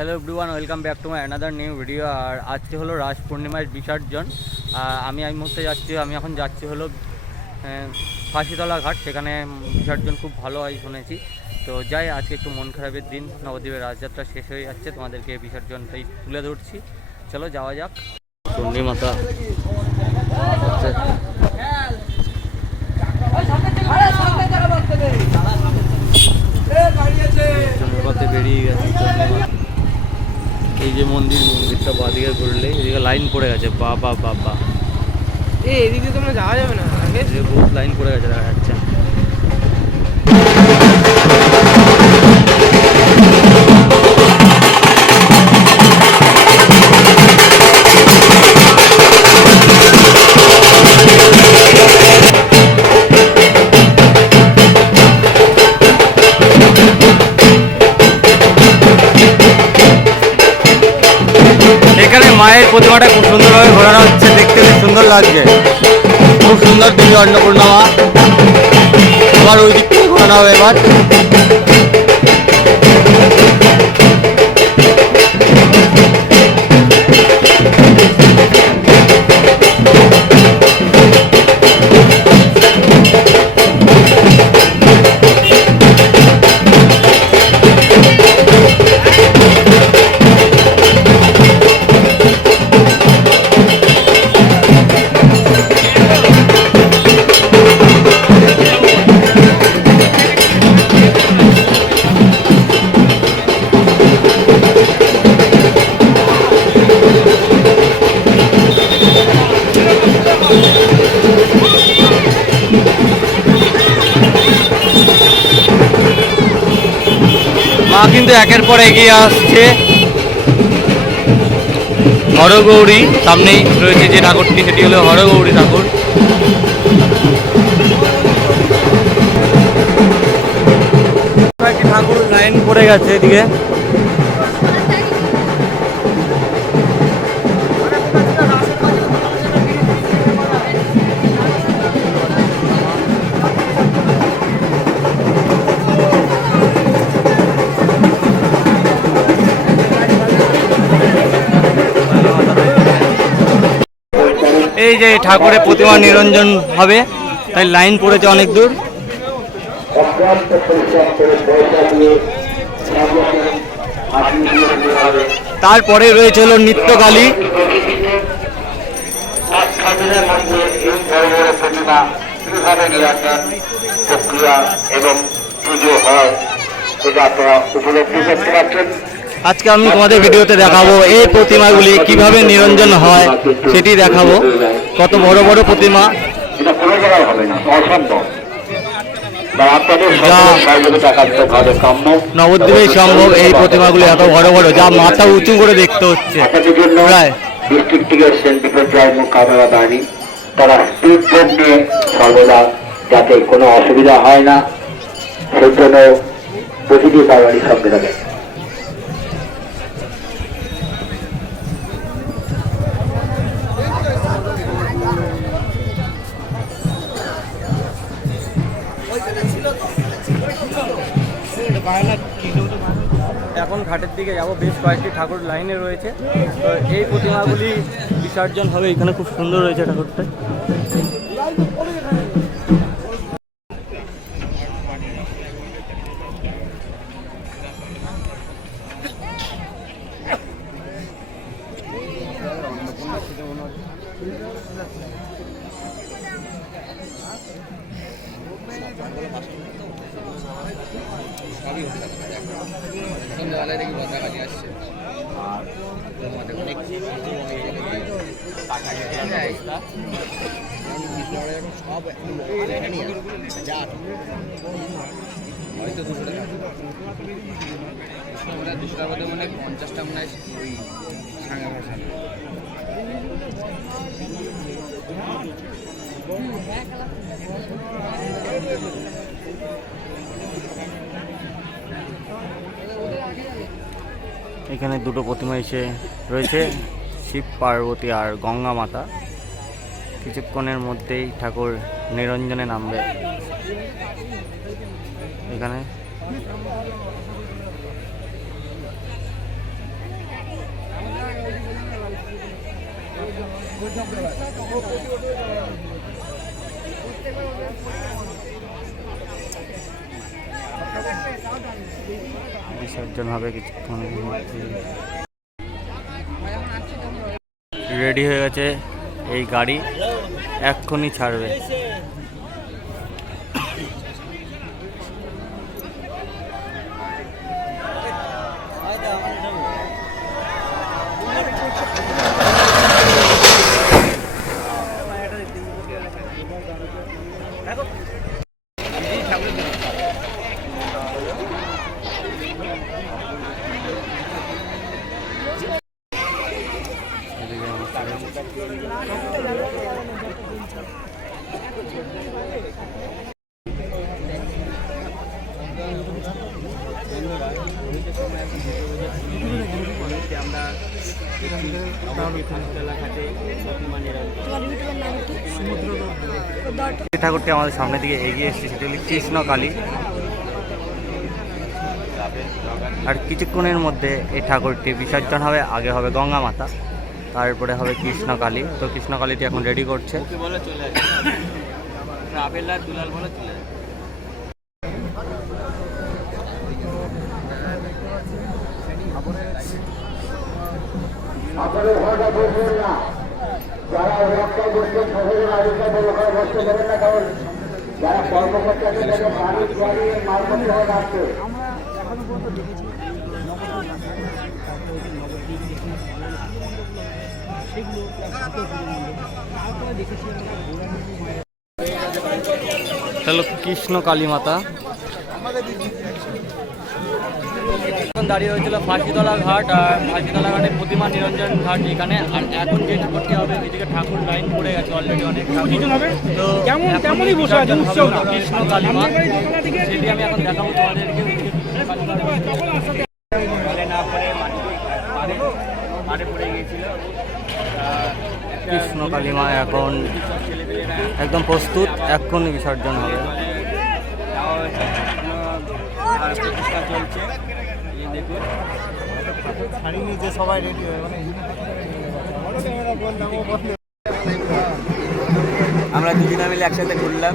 Hello everyone welcome back to my another new video আর আজকে হলো রাজ পূর্ণিমার বিসর্জন। আমি এই মুহূর্তে যাচ্ছি, আমি এখন যাচ্ছি হলো ফাঁসিতলা ঘাট, সেখানে বিসর্জন খুব ভালো হয় শুনেছি। তো যাই, আজকে একটু মন খারাপের দিন, নবদ্বীপের রাজযাত্রা শেষ হয়ে যাচ্ছে, তোমাদেরকে বিসর্জনটাই তুলে ধরছি। চলো যাওয়া যাক। পূর্ণিমাতা বেরিয়ে গেছে। এই যে মন্দির মন্দিরটা বাদিকে ঘুরলে এদিকে লাইন পড়ে গেছে বাবা বাবা। বা বা এই এদিকে তোমরা যাওয়া যাবে না আগে? বহুত লাইন পড়ে গেছে দেখা যাচ্ছে। মায়ের প্রতিমাটা খুব সুন্দরভাবে ঘোরানো হচ্ছে, দেখতে খুব সুন্দর লাগছে। খুব সুন্দর দেবী অন্নপূর্ণা মা। আবার ওই দিক থেকে ঘোরানো হবে এবার। মা কিন্তু একের পর এগিয়ে আসছে। হরগৌরী, সামনেই রয়েছে যে ঠাকুরটি, সেটি হলো হরগৌরী ঠাকুর। ঠাকুর লাইন পড়ে গেছে এদিকে। যে ঠাকুরের প্রতিমা নিরঞ্জন হবে, তাই লাইন পড়েছে অনেক দূর। তারপরে রয়েছে হলো নিত্যকালী। এবং পুজো হয়, সেটা আপনারা উপলব্ধি করতে পারছেন। আজকে আমি তোমাদের ভিডিওতে দেখাবো এই প্রতিমাগুলি কীভাবে নিরঞ্জন হয় সেটি দেখাবো। কত বড় বড় প্রতিমা। এটা কোনো জায়গায় হবে না অসম্ভব বা আপনাদের যা- সকলের সহযোগিতা একান্ত ভাবে কাম্য নবদ্বীপেই সম্ভব, এই প্রতিমাগুলি এত বড় বড়, যা মাথা উঁচু করে দেখতে হচ্ছে। তারা স্পিড বোট নিয়ে সর্বদা যাতে কোনো অসুবিধা হয় না, সেই জন্য প্রতিটি বাঙালির সঙ্গে থাকে ঘাটের দিকে যাব। বেশ কয়েকটি ঠাকুর লাইনে রয়েছে। তো এই প্রতিমাগুলি বিসর্জন হবে। এখানে খুব সুন্দর রয়েছে ঠাকুরটা। এখানে দুটো প্রতিমা এসে রয়েছে, শিব পার্বতী আর গঙ্গা মাতা। কিছুক্ষণের মধ্যেই ঠাকুর নিরঞ্জনে নামবে। এখানে। বিসর্জন হবে কিছুক্ষণ। রেডি হয়ে গেছে এই গাড়ি। এক্ষুনি ছাড়বে। ঠাকুরটি আমাদের সামনের দিকে এগিয়ে এসেছে সেটি হলো কৃষ্ণকালী। আর কিছুক্ষণের মধ্যে এই ঠাকুরটি বিসর্জন হবে আগে হবে গঙ্গা মাতা তারপরে হবে কৃষ্ণকালী। তো কৃষ্ণকালীটি এখন রেডি করছে। বসবেন না যারা রক্ত বসবেন বাড়িতে বড় ঘরে বসতে দেবেন না কারণ যারা কর্মকর্তা আছে তাদের পানি জোয়ারি মালপত্র হয়ে আসছে হলো কৃষ্ণ কালী মাতা দাঁড়িয়ে হয়েছিল ফাঁসিতলা ঘাট আর ফাঁসিতলা ঘাটে প্রতিমা নিরঞ্জন ঘাট এখানে। আর এখন যে ঠাকুরটি হবে এদিকে ঠাকুর লাইন পড়ে গেছে অলরেডি অনেক তো কেমন- কেমনই বসে আছে, উৎসব কৃষ্ণ সেটি আমি এখন দেখাবো তোমাদেরকে। না পরে পড়ে গিয়েছিল। কৃষ্ণ এখন একদম প্রস্তুত এক্ষুনি বিসর্জন হবে। তাও প্রতিষ্ঠা চলছে এই দেখুন আমরা দুজনে মিলে একসাথে ঘুরলাম।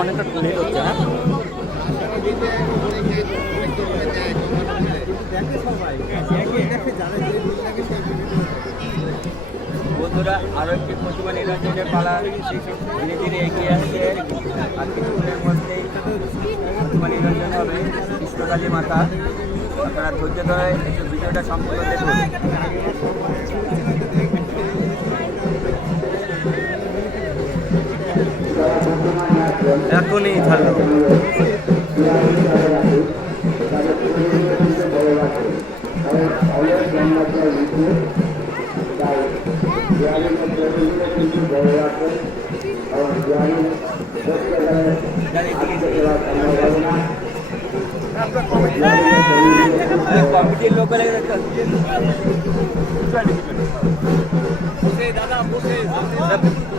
অনেকটা লেট হচ্ছে হ্যাঁ? বন্ধুরা আরও একটি প্রতিমা নিরঞ্জনের পালা ধীরে ধীরে এগিয়ে আসছে। আর কিছুক্ষণের মধ্যেই প্রতিমা নিরঞ্জন হবে কৃষ্ণকালী মাতা। আপনারা ধৈর্য ধরে একটু ভিডিওটা সম্পূর্ণ দেখুন। এখনই ছাড়লো কমিটির লোক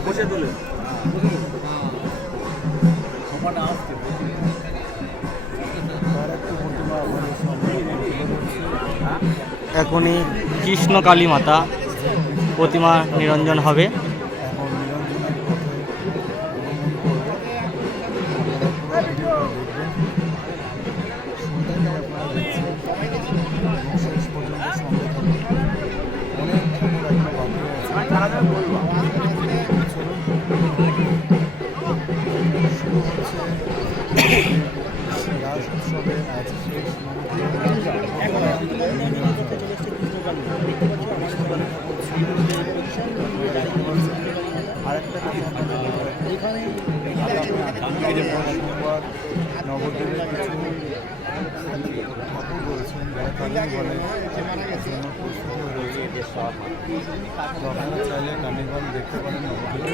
বসে তুলে এখনই কৃষ্ণ কালী মাতা প্রতিমা নিরঞ্জন হবে। নভেম্বর নবদ্বীপের কিছু ঠাকুর রয়েছেন কার্নিভালে জন্য প্রস্তুত রয়েছে আপনারা চাইলে কার্নিভাল দেখতে পারেন নবদ্বীপে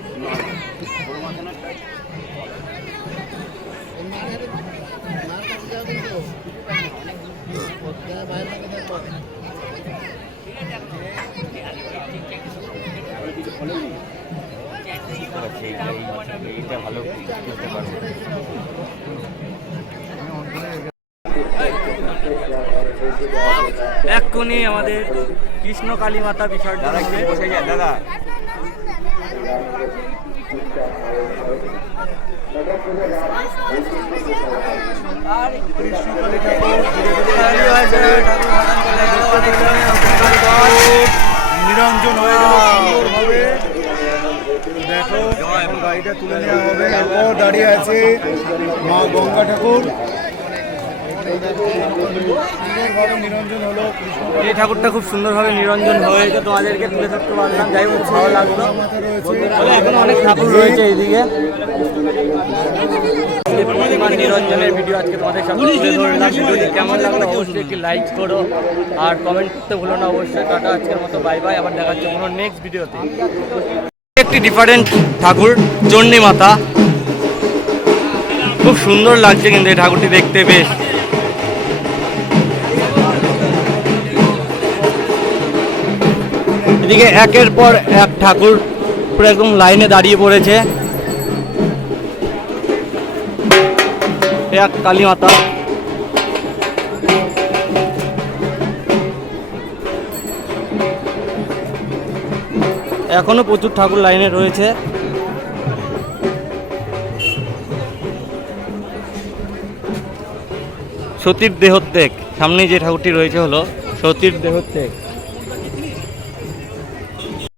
হবে এক্ষুনি আমাদের কৃষ্ণ কালী মাতা বিসর্জন দাদা বসে যায় দাদা। নিরঞ্জন হয়ে গেল দেখো গাড়িটা তুলে নেওয়া হবে। দাঁড়িয়ে আছে মা গঙ্গা ঠাকুর। এই ঠাকুরটা খুব সুন্দরভাবে নিরঞ্জন হয়েছে তোমাদেরকে তুলে ধরতে পারলাম, যাই হোক ভালো লাগল। এখন অনেক ঠাকুর রয়েছে এইদিকে। নিরঞ্জনের ভিডিও আজকে তোমাদের সামনে তুলে কেমন লাগল অবশ্যই একটি লাইক করো। আর কমেন্ট করতে ভুলো না অবশ্যই। টাটা, আজকের মতো বাই বাই আবার দেখা হচ্ছে কোনো নেক্সট ভিডিওতে একটি ডিফারেন্ট ঠাকুর চণ্ডী মাতা খুব সুন্দর লাগছে কিন্তু এই ঠাকুরটি দেখতে বেশ। এদিকে একের পর এক ঠাকুর পুরো একদম লাইনে দাঁড়িয়ে পড়েছে। এক কালী মাতা। এখনও প্রচুর ঠাকুর লাইনে রয়েছে। সতীর দেহত্যাগ। সামনে যে ঠাকুরটি রয়েছে হলো সতীর দেহত্যাগ।